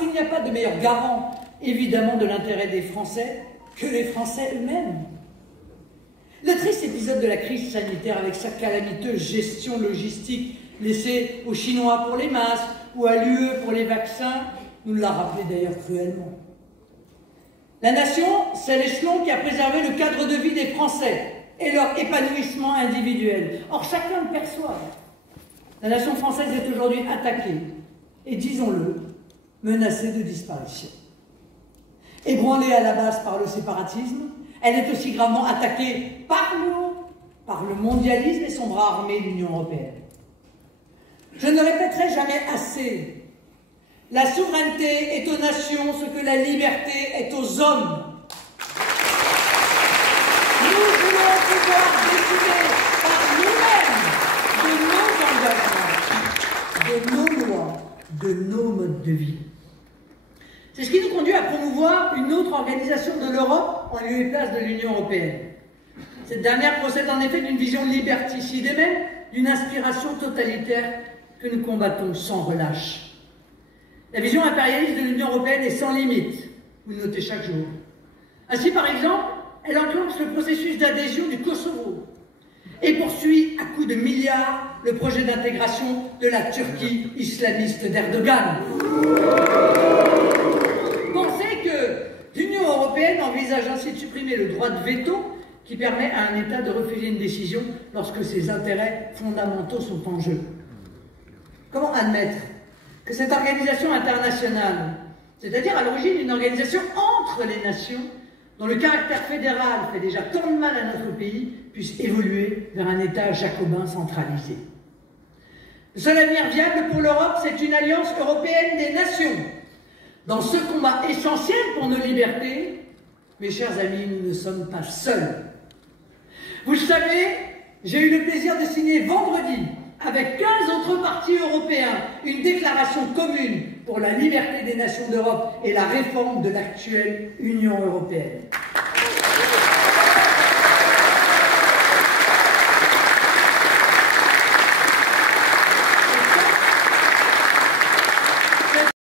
qu'il n'y a pas de meilleur garant, évidemment, de l'intérêt des Français que les Français eux-mêmes. Le triste épisode de la crise sanitaire avec sa calamiteuse gestion logistique laissée aux Chinois pour les masques ou à l'UE pour les vaccins nous l'a rappelé d'ailleurs cruellement. La nation, c'est l'échelon qui a préservé le cadre de vie des Français et leur épanouissement individuel. Or, chacun le perçoit. La nation française est aujourd'hui attaquée et, disons-le, menacée de disparition. Ébranlée à la base par le séparatisme, elle est aussi gravement attaquée par le haut, par le mondialisme et son bras armé, l'Union européenne. Je ne répéterai jamais assez. La souveraineté est aux nations ce que la liberté est aux hommes. Nous voulons pouvoir décider par nous-mêmes de nos engagements, de nos lois, de nos modes de vie. C'est ce qui nous conduit à promouvoir une autre organisation de l'Europe en lieu et place de l'Union européenne. Cette dernière procède en effet d'une vision liberticide et même d'une inspiration totalitaire que nous combattons sans relâche. La vision impérialiste de l'Union européenne est sans limite, vous le notez chaque jour. Ainsi, par exemple, elle enclenche le processus d'adhésion du Kosovo et poursuit à coups de milliards le projet d'intégration de la Turquie islamiste d'Erdogan. Pensez que l'Union européenne envisage ainsi de supprimer le droit de veto qui permet à un État de refuser une décision lorsque ses intérêts fondamentaux sont en jeu. Comment admettre que cette organisation internationale, c'est-à-dire à l'origine une organisation entre les nations, dont le caractère fédéral fait déjà tant de mal à notre pays, puisse évoluer vers un État jacobin centralisé? Le seul avenir viable pour l'Europe, c'est une alliance européenne des nations. Dans ce combat essentiel pour nos libertés, mes chers amis, nous ne sommes pas seuls. Vous le savez, j'ai eu le plaisir de signer vendredi, avec 15 autres partis européens, une déclaration commune pour la liberté des nations d'Europe et la réforme de l'actuelle Union européenne.